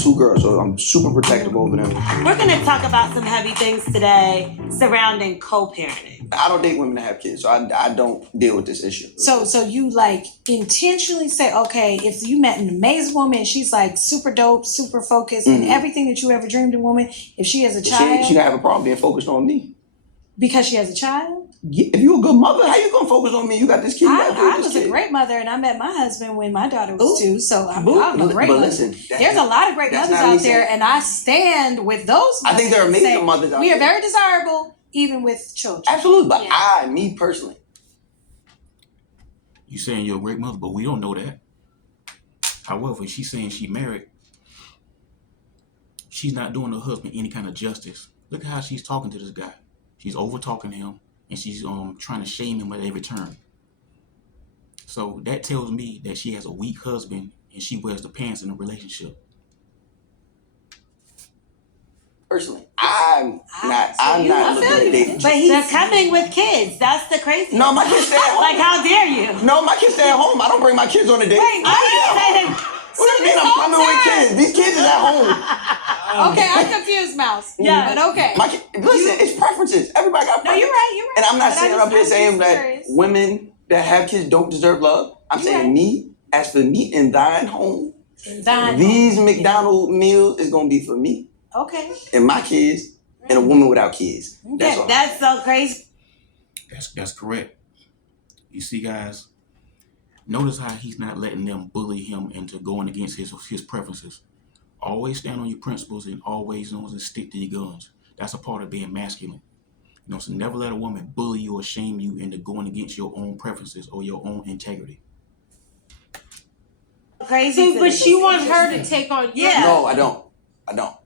2 girls, so I'm super protective over them. We're going to talk about some heavy things today surrounding co-parenting. I don't date women that have kids, so I don't deal with this issue. So you like intentionally say, okay, if you met an amazing woman and she's like super dope, super focused, and everything that you ever dreamed of a woman, if she has a child, she gonna have a problem being focused on me because she has a child. Yeah, if you're a good mother, how you gonna focus on me? You got this kid. I was a great mother, and I met my husband when my daughter was 2. So I'm a great mother. Listen, there's a lot of great mothers out there, and I stand with those mothers. I think there are amazing mothers out there. We are very desirable, even with children. Absolutely, but me personally. You saying you're a great mother, but we don't know that. However, she's saying she married. She's not doing her husband any kind of justice. Look at how she's talking to this guy. She's over talking to him. And she's trying to shame him at every turn. So that tells me that she has a weak husband and she wears the pants in the relationship. Personally, I'm not looking to date. But he's coming with kids. That's the crazy. No, my kids stay at home. Like, how dare you? No, my kids stay at home. I don't bring my kids on a date. Wait, what do you mean I'm coming with kids? These kids is at home. Okay, I'm confused, Mouse. Yeah, but okay. Listen, it's preferences. Everybody got preferences. No, you're right. And I'm not sitting up here saying that women that have kids don't deserve love. I'm saying me, as for me in thine home, these McDonald's meals is gonna be for me. Okay. And my kids and a woman without kids. That's all. That's so crazy. That's correct. You see, guys, notice how he's not letting them bully him into going against his preferences. Always stand on your principles and always know to stick to your guns. That's a part of being masculine. You know, so never let a woman bully you or shame you into going against your own preferences or your own integrity. Crazy. But you want her to take on your... No, I don't.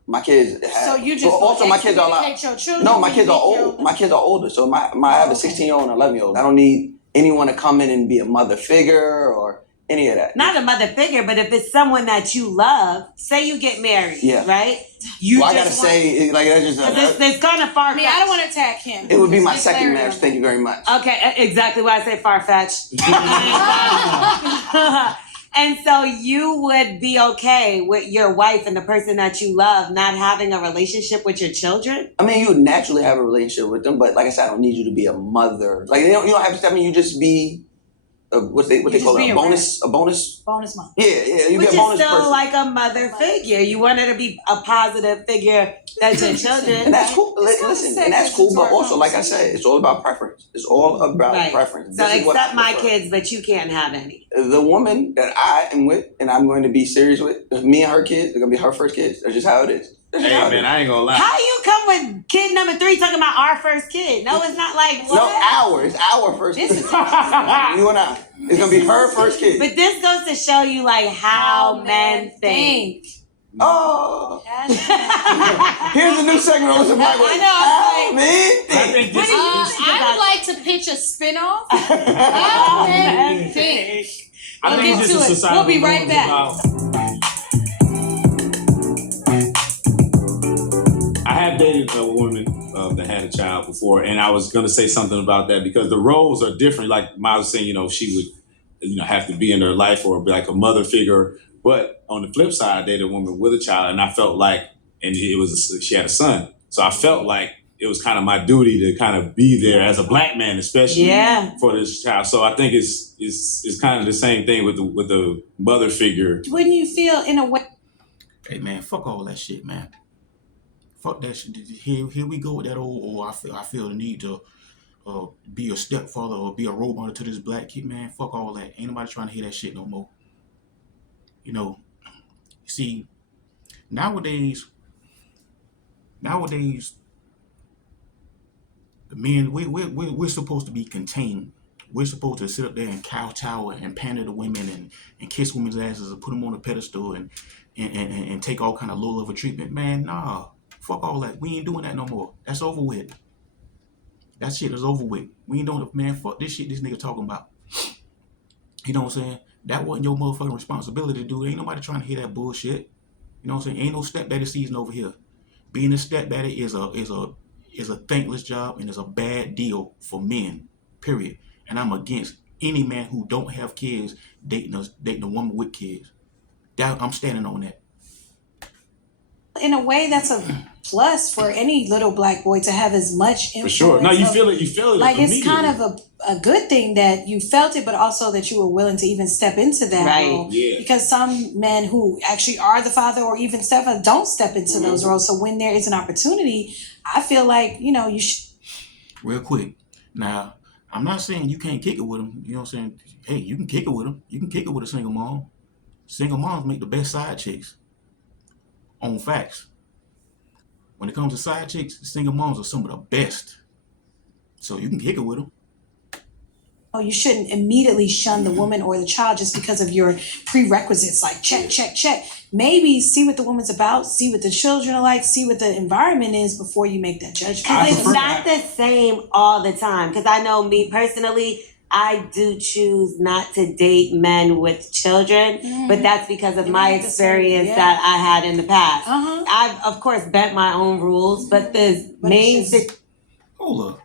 My kids have... So you just also my kids are like... your children? No, my kids are old. My kids are older. So I have a 16-year-old and 11-year-old. I don't need anyone to come in and be a mother figure or any of that. Not a mother figure, but if it's someone that you love, say you get married, right? I gotta say, like, that's just... it's kind of far-fetched. I don't want to attack him. It would be my second marriage. Thank you very much. Okay, exactly why I say far-fetched. And so you would be okay with your wife and the person that you love not having a relationship with your children? I mean, you would naturally have a relationship with them, but like I said, I don't need you to be a mother. Like, you don't have to, I mean, you just be... what they call it? A bonus mom. Yeah, you Which get a bonus is still person. like a mother figure. You want her to be a positive figure that's your children. And that's cool. Listen, and that's cool, but also, like I said, it's all about preference. It's all about preference. So accept my kids, but you can't have any. The woman that I am with and I'm going to be serious with, me and her kids, they're going to be her first kids. That's just how it is. Hey, man, I ain't gonna lie. How you come with kid number 3 talking about our first kid? No, it's not like what? No, ours. Our first kid. You and I. It's gonna be her first kid. But this goes to show you like how men think. Oh. Here's a new segment on the Black Way. I know. I think this I would like to pitch a spinoff. How men think. I think We'll this is society. We'll be right back. I have dated a woman that had a child before, and I was going to say something about that because the roles are different. Like Miles was saying, she would, have to be in her life or be like a mother figure. But on the flip side, I dated a woman with a child, and I felt like, and she had a son, so I felt like it was kind of my duty to kind of be there as a black man, especially for this child. So I think it's kind of the same thing with the mother figure. Wouldn't you feel in a way? Hey man, fuck all that shit, man. Fuck that shit. Here we go with that old. I feel the need to be a stepfather or be a role model to this black kid, man. Fuck all that. Ain't nobody trying to hear that shit no more. See, nowadays, the men we're supposed to be contained. We're supposed to sit up there and kowtow and pander to women and kiss women's asses and put them on a pedestal and take all kind of low level treatment. Man, nah. Fuck all that. We ain't doing that no more. That's over with. That shit is over with. We ain't doing it, man. Fuck this shit this nigga talking about. You know what I'm saying? That wasn't your motherfucking responsibility to do. Ain't nobody trying to hear that bullshit. You know what I'm saying? Ain't no stepdaddy season over here. Being a stepdaddy is a thankless job and is a bad deal for men. Period. And I'm against any man who don't have kids dating a woman with kids. I'm standing on that. In a way, that's a plus for any little black boy to have as much influence. For sure. No, you feel it. You feel it. Like, it's kind of a good thing that you felt it, but also that you were willing to even step into that role. Yeah. Because some men who actually are the father or even stepfather don't step into those roles. So when there is an opportunity, I feel like, you should. Real quick. Now, I'm not saying you can't kick it with them. You know what I'm saying? Hey, you can kick it with them. You can kick it with a single mom. Single moms make the best side chicks. On facts. When it comes to side chicks, single moms are some of the best. So you can kick it with them. You shouldn't immediately shun the woman or the child just because of your prerequisites, like check, check, check. Maybe see what the woman's about, see what the children are like, see what the environment is before you make that judgment. Because it's not the same all the time. Because I know me personally, I do choose not to date men with children, but that's because of my experience that I had in the past. I've, of course, bent my own rules, but the main... Hold up.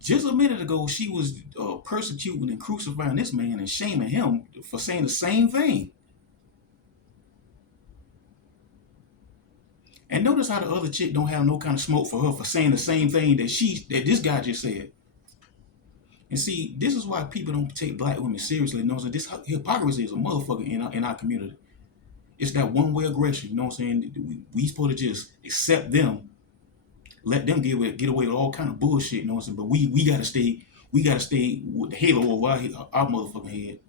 Just a minute ago, she was persecuting and crucifying this man and shaming him for saying the same thing. And notice how the other chick don't have no kind of smoke for her for saying the same thing that this guy just said. And see, this is why people don't take black women seriously. You know what I'm saying? This hypocrisy is a motherfucker in our community. It's that one-way aggression. You know what I'm saying? We supposed to just accept them, let them get away with all kind of bullshit. You know what I'm saying? But we gotta stay with the halo over our motherfucking head.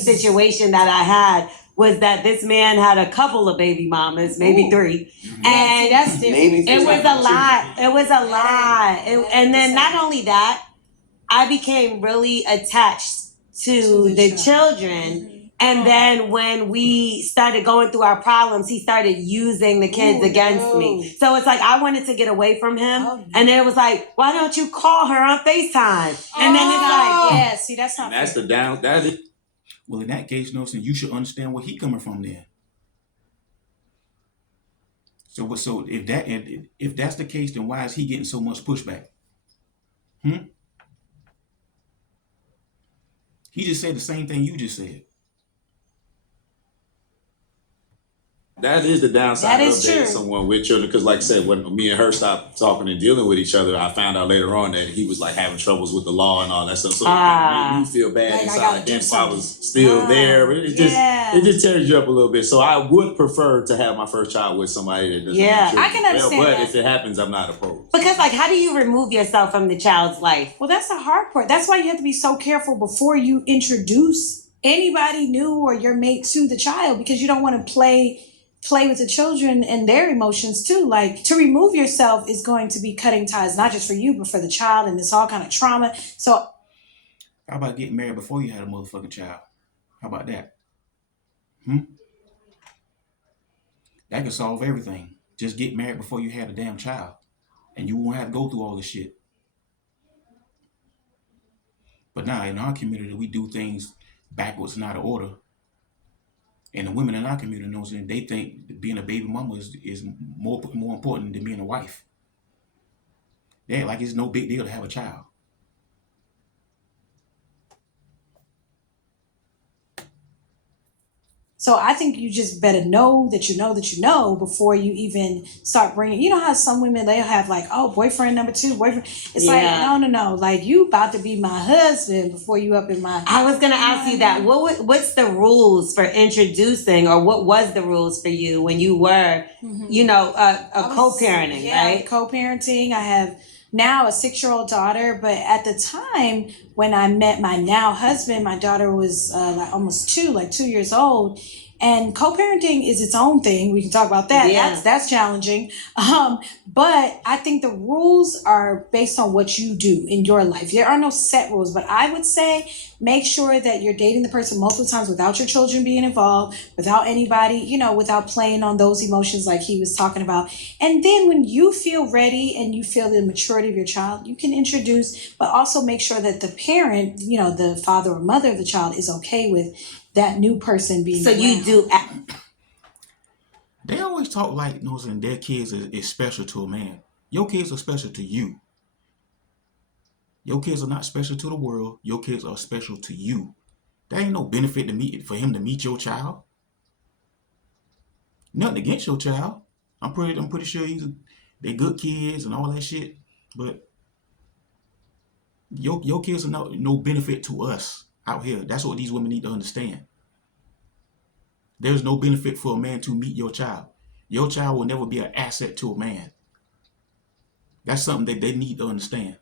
Situation that I had was that this man had a couple of baby mamas, maybe 3. And that's different. It was a lot. It was a lot. And then not only that, I became really attached to the children. And then when we started going through our problems, he started using the kids against me. So it's like I wanted to get away from him. And then it was like, why don't you call her on FaceTime? And then it's like, yeah, see, that's not that's fair. the down. That is. Well, in that case, you know what I'm saying, you should understand where he coming from there. So if that's the case, then why is he getting so much pushback? He just said the same thing you just said. That is the downside That of is dating true. someone with children. Because like I said, when me and her stopped talking and dealing with each other, I found out later on that he was like having troubles with the law and all that stuff. So you feel bad Like, I inside. gotta Like, do damn, if I something. was still there, it just tears you up a little bit. So I would prefer to have my first child with somebody that doesn't have children. I can understand But that. if it happens, I'm not opposed. because like, how do you remove yourself from the child's life? Well, that's the hard part. That's why you have to be so careful before you introduce anybody new or your mate to the child, because you don't want to play with the children and their emotions too. Like, to remove yourself is going to be cutting ties, not just for you, but for the child, and it's all kind of trauma. So How about getting married before you had a motherfucking child? How about that? That could solve everything. Just get married before you had a damn child. And you won't have to go through all this shit. But now in our community, we do things backwards, not in order. And the women in our community knows that they think being a baby mama is more important than being a wife. They act like it's no big deal to have a child. So I think you just better know that you know before you even start bringing. You know how some women, they'll have like, oh, boyfriend number 2, boyfriend. It's like, no. Like, you about to be my husband before you up in my. I was gonna ask you that. What's the rules for introducing, or what was the rules for you when you were, co-parenting, right? Co-parenting. I have now a 6-year-old daughter, but at the time when I met my now husband, my daughter was like almost 2 years old. And co-parenting is its own thing. We can talk about that. Yeah. That's challenging. But I think the rules are based on what you do in your life. There are no set rules, but I would say make sure that you're dating the person multiple times without your children being involved, without anybody, without playing on those emotions like he was talking about. And then when you feel ready and you feel the maturity of your child, you can introduce, but also make sure that the parent, the father or mother of the child, is okay with that new person being around. You do. They always talk like their kids is special to a man. Your kids are special to you. Your kids are not special to the world. Your kids are special to you. There ain't no benefit for him to meet your child. Nothing against your child. I'm pretty sure they good kids and all that shit. But your kids are no benefit to us out here. That's what these women need to understand. There's no benefit for a man to meet your child. Your child will never be an asset to a man. That's something that they need to understand.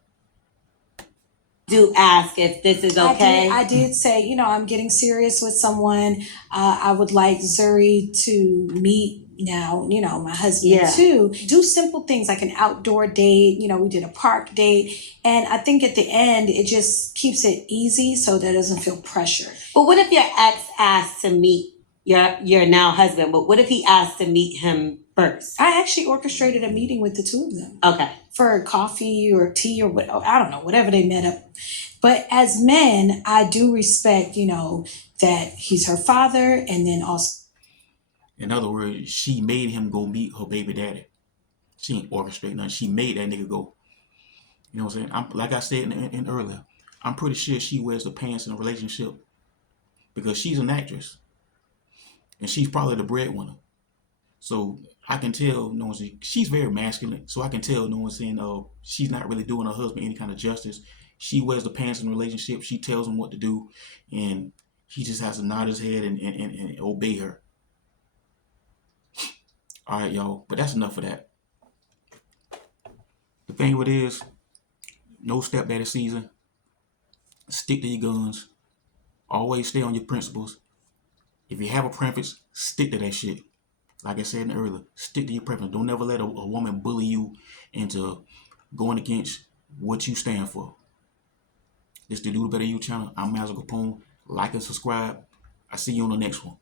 Do ask if this is okay. I did say, you know, I'm getting serious with someone. I would like Zuri to meet now, you know, my husband too. Do simple things like an outdoor date. You know, we did a park date. And I think at the end, it just keeps it easy so that it doesn't feel pressure. But what if your ex asked to meet your now husband? But what if he asked to meet him first? I actually orchestrated a meeting with the two of them. Okay. For coffee or tea or what, I don't know, whatever they met up. But as men, I do respect, you know, that he's her father, and then also. In other words, she made him go meet her baby daddy. She ain't orchestrating nothing. She made that nigga go. You know what I'm saying? Like I said in earlier, I'm pretty sure she wears the pants in a relationship because she's an actress. And she's probably the breadwinner. So I can tell, you know, she's very masculine. So I can tell, you know what I'm saying, she's not really doing her husband any kind of justice. She wears the pants in a relationship. She tells him what to do. And he just has to nod his head and obey her. All right, y'all. But that's enough of that. The thing with it is, no stepdaddy season. Stick to your guns. Always stay on your principles. If you have a preference, stick to that shit. Like I said earlier, stick to your preference. Don't ever let a woman bully you into going against what you stand for. This is the Do Better You channel. I'm Master Capone. Like and subscribe. I see you on the next one.